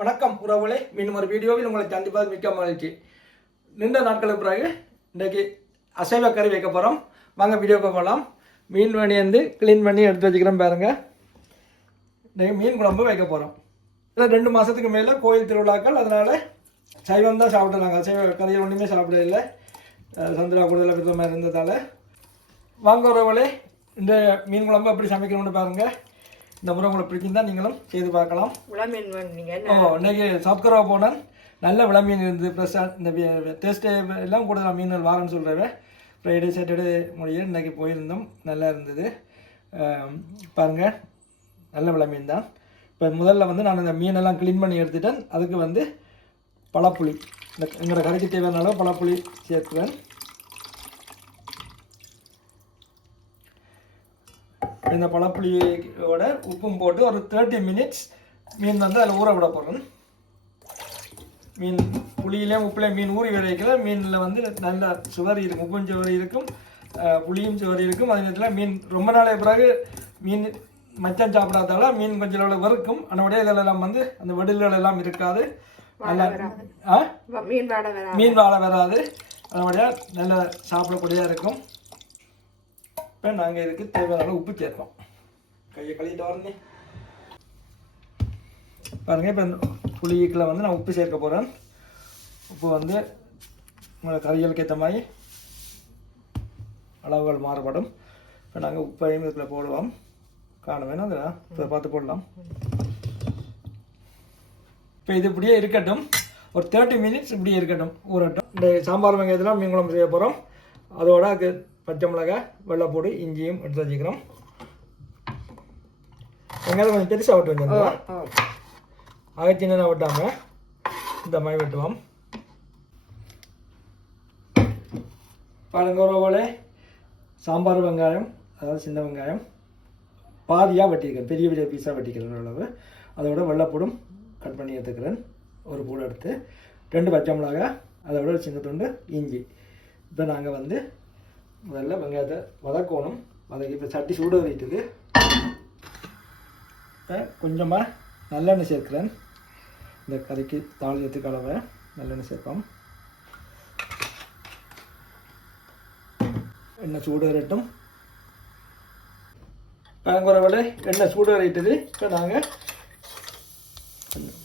வணக்கம் உறவுகளே. மீண்டும் ஒரு வீடியோவில் உங்களை சந்திப்பது மிக்க மகிழ்ச்சி. நீண்ட நாட்களுக்கு பிறகு இன்றைக்கு அசைவ கறி வைக்க போகிறோம் வாங்க வீடியோக்கு போகலாம். மீன் பண்ணி வந்து க்ளீன் பண்ணி எடுத்து வச்சுக்கிறோம் பாருங்கள் இன்றைக்கு மீன் குழம்பு வைக்க போகிறோம் இதில் ரெண்டு மாதத்துக்கு மேலே கோயில் திருவிழாக்கள். அதனால் சைவம் தான் சாப்பிட்றாங்க அசைவ கறியை ஒன்றுமே சாப்பிடவில்லை இல்லை. சந்திரா கூடுதலாக விரதமாக இருந்ததால். வாங்க உறவுகளே. இந்த மீன் குழம்பு எப்படி சமைக்கணும்னு பாருங்கள் இந்த முறை உங்களுக்கு பிடிச்சிருந்தா நீங்களும் செய்து பார்க்கலாம். பண்ணீங்க ஓ இன்னைக்கு சவுத்கரா போனேன் நல்ல விளை மீன் இருந்தது ஃப்ரெஷ்ஷாக இந்த டேஸ்ட்டு எல்லாம் கூடுதலாக மீன்கள் வாரன்னு சொல்கிறவன் ஃப்ரைடே சாட்டர்டே முடிய இன்னைக்கு போயிருந்தோம். நல்லா இருந்தது. ஆம், பாருங்க நல்ல மீன் தான். இப்போ முதல்ல வந்து நான் இந்த மீனெல்லாம் க்ளீன் பண்ணி எடுத்துட்டேன். அதுக்கு வந்து பழப்புளி. இந்த எங்களோட கறிக்கு தேவையான அளவு பழப்புளி சேர்க்குவேன் இந்த பழப்புளியோட உப்பும் போட்டு ஒரு தேர்ட்டி மினிட்ஸ் மீன் வந்து அதில் ஊற விட போகிறோம் மீன் புளியிலையும் உப்புலையும் மீன் ஊறி வரைக்கல மீனில் வந்து நல்ல சுவரி இருக்கும். உப்பும் சுவரி இருக்கும். புளியும் சுவரி இருக்கும். அதே நேரத்தில் மீன் ரொம்ப நாளைக்கு பிறகு மீன் மச்சம் சாப்பிடாதால மீன் கொஞ்சம் அளவு வெறுக்கும். அதனுடைய இதெல்லாம் வந்து அந்த வடில்கள் எல்லாம் இருக்காது. மீன் வாழை வராது. அதனுடைய நல்ல சாப்பிடக்கூடியதாக இருக்கும். இப்போ நாங்கள் இதுக்கு தேவையான உப்பு சேர்ப்போம். கையை கழுவிட்டு வரணும் பாருங்கள் இப்போ புளிக்குள்ள வந்து நான் உப்பு சேர்க்க போகிறேன் உப்பு வந்து உங்களை கறிகளுக்கு ஏற்ற மாதிரி அளவுகள் மாறுபடும். இப்போ நாங்கள் உப்பையும் இதில் போடுவோம். காண வேணும் அதில் பார்த்து போடலாம். இப்போ இது இப்படியே இருக்கட்டும். ஒரு தேர்ட்டி மினிட்ஸ் இப்படியே இருக்கட்டும். ஊரட்டும் இந்த சாம்பார் வெங்காயத்தில் மீன் குழம்பு செய்ய போகிறோம் அதோட அது பச்சை மிளகாய் வெள்ளைப்பூடு இஞ்சியும் எடுத்து வச்சுக்கிறோம். வெங்காயம் கொஞ்சம் பெருசாக விட்டு வச்சிருந்தோம் ஆக சின்னதாக வெட்டாமல் இந்த மாதிரி வெட்டுவோம். பாருங்க ஒரு சாம்பார் வெங்காயம் அதாவது சின்ன வெங்காயம் பாதியாக வெட்டியிருக்கேன் பெரிய பெரிய பீஸாக வெட்டிக்கிறேன் அளவு அதோட வெள்ளைப்பூடும் கட் பண்ணி எடுத்துக்கிறேன். ஒரு பூடு எடுத்து. ரெண்டு பச்சை மிளகாய் அதோட சின்ன துண்டு இஞ்சி. இப்போ நாங்கள் வந்து முதல்ல வெங்காயத்தை வதக்கணும். வதக்கி இப்போ சட்டி சூடு வைத்துது இப்போ கொஞ்சமாக நல்லெண்ணெய் சேர்க்கிறேன். இந்த கறிக்கு தாளியத்துக்கு அளவை நல்லெண்ணெய் சேர்ப்போம். எண்ணெய் சூடு வரட்டும். பழங்குறவளை எண்ணெய் சூடு வரைட்டது இப்போ நாங்கள்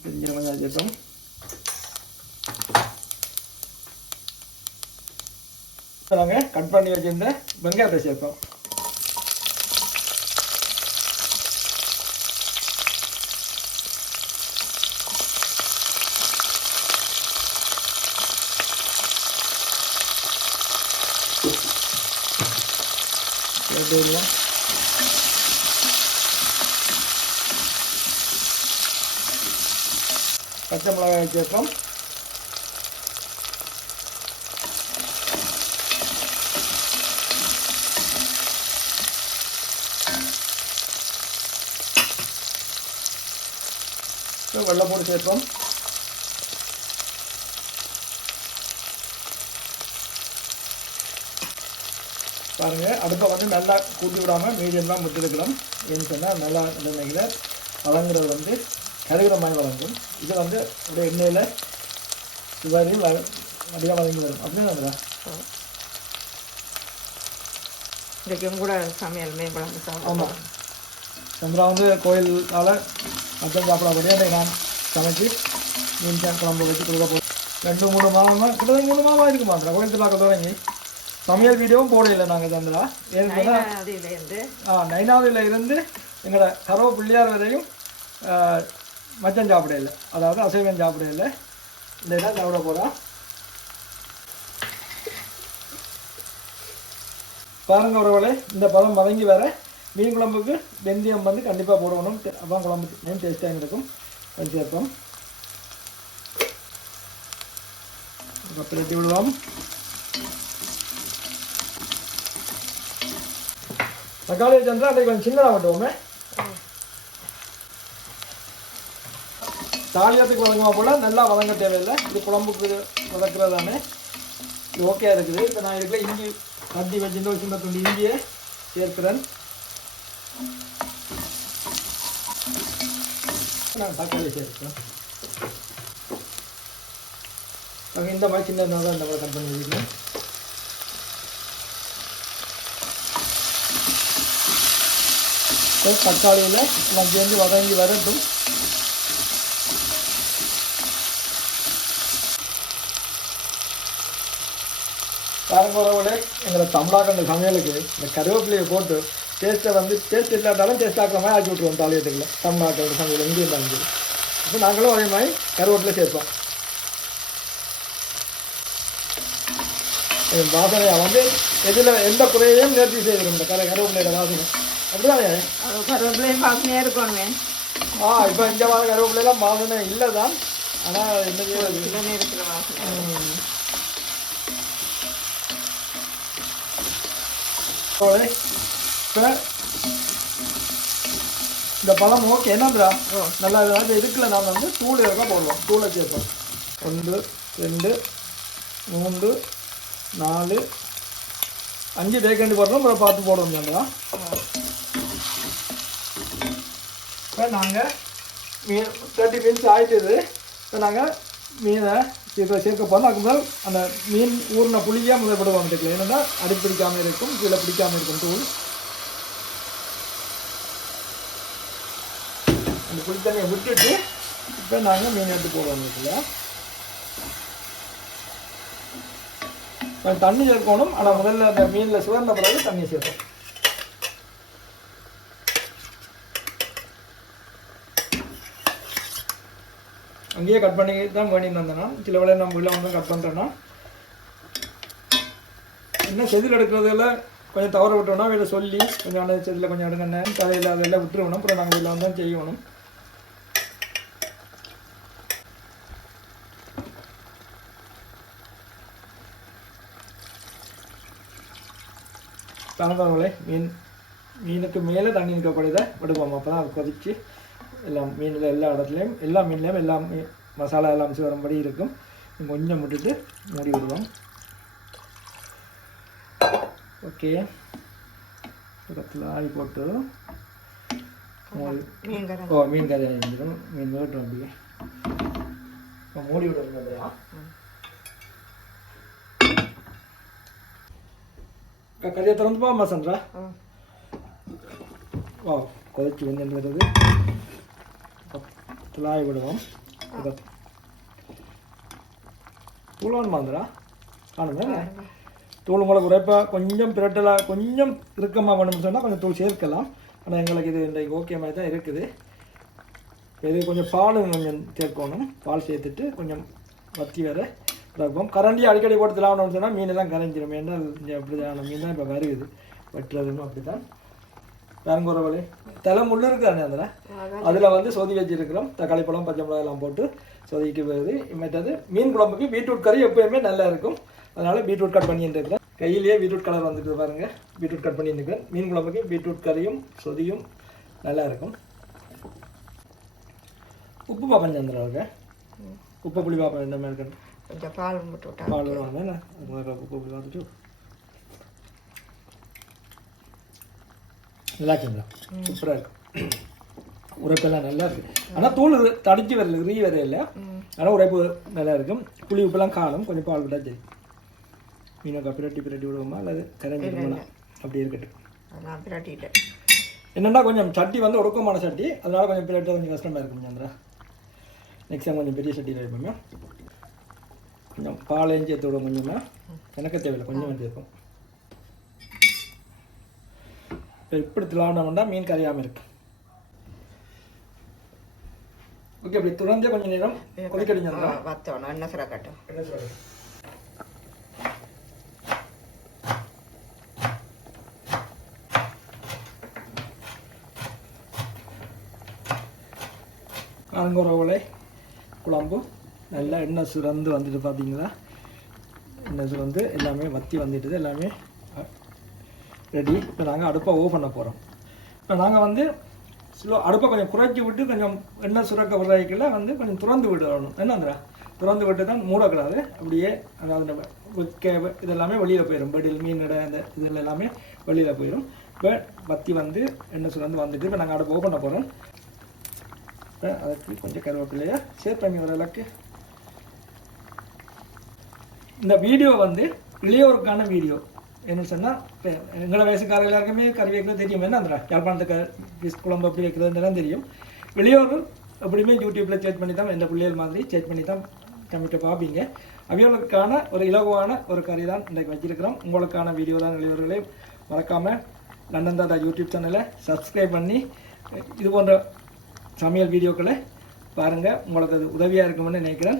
பெரிய வெங்காயம் சேர்ப்போம். இப்போ நாங்கள் கட் பண்ணி வச்சுருந்த வெங்காயத்தை சேர்ப்போம் சேர்த்துக்கலாம் பச்சை மிளகாய் சேர்ப்போம் வெள்ளைப்பூடு சேர்ப்போம். பாருங்க அடுப்பை வந்து நல்லா கூட்டி விடாமல் மீடியம் தான் விட்டுருக்கலாம் ஏன்னு சொன்னால் நல்லா எண்ணெயில் வழங்குறது வந்து கருகிற மாதிரி வழங்கும் இது வந்து ஒரு எண்ணெயில் சுவரி வ வடிவாக வழங்கி வரும். அப்படின்னு இன்றைக்கும் கூட சமையல் சாப்பிடுவோம் ஆமாம் சந்திரா வந்து கோயிலால் மட்டன் சாப்பிடாபடியே அதை நான் சமைச்சு மீன் குழம்பு வச்சு கொடுக்க போகிறேன் ரெண்டு மூணு மாதமாக கிட்டத்தட்ட மூணு மாதமாக இருக்கு மாத்திரம் கோயில் திருவிழாக்க தொடங்கி. சமையல் வீடியோவும் போடல நாங்கள் சந்திரா. ஏன்னு நைனாவில் இருந்து. எங்களோட கரவ பிள்ளையார் வரையும் ஆ, மச்சம் சாப்பிட இல்லை. அதாவது அசைவம் சாப்பிட இல்லை. இந்த இடம் சாப்பிட போகிறோம் பாருங்க உறவுகளே இந்த பதம் வதங்கி வர மீன் குழம்புக்கு வெந்தயம் வந்து கண்டிப்பாக போடணும். அப்போ குழம்பு மீன் டேஸ்ட்டாக இருக்கும். அது சேர்ப்போம். பிரட்டி விடுவோம். தக்காளி சந்திரா அதை கொஞ்சம் சின்னதாக வெட்டுவோமே. தாலியத்துக்கு வதங்குமா போல நல்லா வதங்க தேவையில்லை. இது குழம்புக்கு வதக்குறது தானே இது ஓகே இருக்குது. இப்போ நான் இருக்கிற இஞ்சி தட்டி வச்சுட்டு ஒரு சின்ன துண்டு இஞ்சியை சேர்க்கிறேன். நான் தக்காளி சேர்க்கிறேன் அங்கே இந்த மாதிரி சின்னதாக தான் இந்த மாதிரி கட் பண்ணி வச்சுக்கலாம் தக்காளியில் எல்லாம் சேர்ந்து வதங்கி வரட்டும். பாருங்க உறவுகளே எங்களை தமிழாக்கண்ட சமையலுக்கு இந்த கருவேப்பிலையை போட்டு டேஸ்ட்டை வந்து டேஸ்ட் இல்லாட்டாலும் டேஸ்ட் ஆக்கிற மாதிரி ஆக்கி விட்ருவோம் தாலியத்துக்குள்ள தமிழ்நாட்டோட சமையல் எங்கே இருந்தாலும் சரி இப்போ நாங்களும் அதே மாதிரி கருவேப்பிலை சேர்ப்போம். இது வாசனையை வந்து எதில் எந்த குறையையும் நேர்த்தி செய்கிறோம் இந்த கரை கருவேப்பிலையோட வாசனை. அப்படிதானே? கருவேப்பிலையும் பார்த்துனே இருக்கணுமே. ஆ இப்போ இந்த மாதிரி கருவேப்பிலையெல்லாம் வாசனை இல்லை தான் ஆனால் என்ன நேரத்தில் வாசனை. இப்ப இந்த பழம் ஓகே என்னன்றா ஓ. நல்லா அதாவது இதுக்குள்ள நாம் வந்து தூள் தான் போடுவோம். தூளை சேர்ப்போம். ஒன்று ரெண்டு மூன்று நாலு. அஞ்சு தேக்கண்டி போடுறோம். அப்புறம் பார்த்து போடுவோம் சொல்கிறோம் இப்போ நாங்கள் மீன் தேர்ட்டி மினிட்ஸ் ஆயிட்டுது இப்போ நாங்கள் மீனை இப்போ சேர்க்க போகிறோம் அதுக்கு அந்த மீன் ஊறின புளியாக முதல் விடுவோம் இதுக்குள்ள ஏன்னா அடி பிடிக்காமல் இருக்கும் கீழே பிடிக்காமல் இருக்கும் தூள். அந்த புளி தண்ணியை விட்டுட்டு இப்போ நாங்கள் மீன் எடுத்து போடுவோம் வீட்டில் தண்ணி சேர்க்கணும். ஆனால் முதல்ல அந்த மீனில் சுவர்ந்த பிறகு தண்ணி சேர்க்கணும் அங்கேயே கட் பண்ணி தான் பண்ணிட்டு வந்தேன்னா சில வேளை நம்ம உள்ளே வந்து கட் பண்ணுறேன்னா என்ன செதில் எடுக்கிறதுல கொஞ்சம் தவற விட்டோம்னா இதை சொல்லி கொஞ்சம் அந்த செதில் கொஞ்சம் எடுங்கண்ணே தலையில் அதெல்லாம் விட்டுருவணும் அப்புறம் நாங்கள் இதில் வந்து செய்யணும். தனதவங்களே மீன் மீனுக்கு மேலே தண்ணி நிற்கக்கூடியதை விடுவோம் அப்போ தான் அது கொதிச்சு எல்லாம் மீனில் எல்லா இடத்துலையும் எல்லா மீன்லேயும் எல்லா மசாலா எல்லாம் மிக்ஸ் வரும்படி இருக்கும் கொஞ்சம் விட்டுட்டு மூடி விடுவோம் ஓகே பக்கத்தில் ஆவி போட்டு ஓ மீன் இருந்துடும் மீன் வேட்டும் அப்படியே மூடி விடுவோம் கறியை திறந்து மசன்றா ஓ வா கொதிச்சு வந்துன்றது துளாய் விடுவோம் தூள் வேணுமாந்திரா காணுங்க தூள் உங்களுக்கு உரைப்பாக கொஞ்சம் பிரட்டலாக கொஞ்சம் இறுக்கமாக வேணும்னு சொன்னால் கொஞ்சம் தூள் சேர்க்கலாம் ஆனால் எங்களுக்கு இது இன்றைக்கு ஓகே மாதிரி தான் இருக்குது இது கொஞ்சம் பால் கொஞ்சம் சேர்க்கணும் பால் சேர்த்துட்டு கொஞ்சம் வத்தி வர வைப்போம் கரண்டி அடிக்கடி போட்டு திலாவணும்னு சொன்னால் மீனெல்லாம் கரைஞ்சிரும். ஏன்னா இங்கே அப்படிதான் மீன் தான் இப்போ வருகுது. வெட்டுறதுன்னு அப்படி தான் வேறங்குறவளே தலை முள்ளு இருக்கானே அதில்? அதில் வந்து சொதி வச்சிருக்கிறோம். தக்காளி பழம் பச்சை மிளகாய் எல்லாம் போட்டு சொதிக்கு வருது. மற்றது மீன் குழம்புக்கு பீட்ரூட் கறி எப்பயுமே நல்லா இருக்கும். அதனால பீட்ரூட் கட் பண்ணிட்டு இருக்கிறேன். கையிலேயே பீட்ரூட் கலர் வந்துட்டு பாருங்க. பீட்ரூட் கட் பண்ணிட்டு இருக்கேன் மீன் குழம்புக்கு பீட்ரூட் கறியும் சொதியும் நல்லா இருக்கும். உப்பு பாப்பன் சந்திராவுக்கு உப்பு புளி பாப்பன் என்ன மாதிரி இருக்கு கொஞ்சம் பால் போட்டு விட்டா பால் வாங்க நல்லா இருக்குங்களா? சூப்பராக இருக்கு. உரைப்பெல்லாம் நல்லா இருக்கு. ஆனால் தூள் தடிச்சு வரல ரீ வர இல்லை. ஆனால் உரைப்பு நல்லா இருக்கும் புளி உப்பெல்லாம் காணும். கொஞ்சம் பால் விட்டா சரி. மீனை பிரட்டி பிரட்டி விடுவோமா? அல்லது கரைஞ்சி விடுவோமா? அப்படி இருக்கட்டும். பிரட்டிட்டேன். என்னென்னா கொஞ்சம் சட்டி வந்து ஒடுக்கமான சட்டி. அதனால கொஞ்சம் பிரட்ட கொஞ்சம் கஷ்டமாக இருக்கும் சந்திரா நெக்ஸ்ட் டைம் கொஞ்சம் பெரிய சட்டியில் வைப்போங்க கொஞ்சம் பாலையும் சேர்த்து விடுவோம் கொஞ்சமாக எனக்கு தேவையில்லை கொஞ்சம் சேர்க்கும் இப்போ இப்படி திலாவணம்னா மீன் கரையாமல் இருக்கு. ஓகே இப்படி துறந்தே கொஞ்சம் நேரம் கொதிக்கடிங்க சந்திரா வத்தணும். என்ன சிற கட்டும் என்ன சொல்றது? காங்கோரவளை குழம்பு நல்லா எண்ணெய் சுரந்து வந்துட்டு பார்த்தீங்களா எண்ணெய் சுரந்து எல்லாமே வத்தி வந்துட்டுது எல்லாமே ரெடி இப்போ நாங்கள் அடுப்பை ஓ பண்ண போகிறோம் இப்போ நாங்கள் வந்து ஸ்லோ அடுப்பை கொஞ்சம் குறைச்சி விட்டு கொஞ்சம் எண்ணெய் சுரக்க விடுறதுக்குள்ள வந்து கொஞ்சம் திறந்து விடணும் என்னந்திரா திறந்து விட்டு தான் மூடக்கூடாது. அப்படியே அதாவது நம்ம இதெல்லாமே வெளியில் போயிடும் பெடில் மீனோட அந்த இதில் எல்லாமே வெளியில் போயிடும் இப்போ பத்தி வந்து எண்ணெய் சுரந்து வந்துட்டு இப்போ நாங்கள் அடுப்பை ஓ பண்ண போகிறோம் இப்போ அதுக்கு கொஞ்சம் கருவேப்பிலையை ஷேர் பண்ணி வர அளவுக்கு இந்த வீடியோ வந்து இளையோருக்கான வீடியோ. என்ன சொன்னால் எங்களை வயசுக்கார எல்லாருக்குமே கறி வைக்கிறது தெரியும் என்ன அந்த யாழ்ப்பாணத்துக்கு ஃபிஷ் குழம்பு எப்படி வைக்கிறதுலாம் தெரியும். இளையோரும் எப்படியுமே யூடியூப்பில் சேட் பண்ணி தான் எந்த பிள்ளைகள் மாதிரி சேட் பண்ணி தான் கம்மிட்டு பார்ப்பீங்க அவைகளுக்கான ஒரு இலகுவான ஒரு கறி தான் இன்றைக்கு வச்சிருக்கிறோம். உங்களுக்கான வீடியோ தான் இளையோர்களே. மறக்காமல் லண்டன் தாதா யூடியூப் சேனலை சப்ஸ்கிரைப் பண்ணி இது போன்ற சமையல் வீடியோக்களை பாருங்கள் உங்களுக்கு அது உதவியாக இருக்கும்னு நினைக்கிறேன்.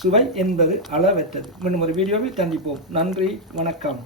சுவை என்பது அளவற்றது. மீண்டும் ஒரு வீடியோவில் சந்திப்போம். நன்றி வணக்கம்.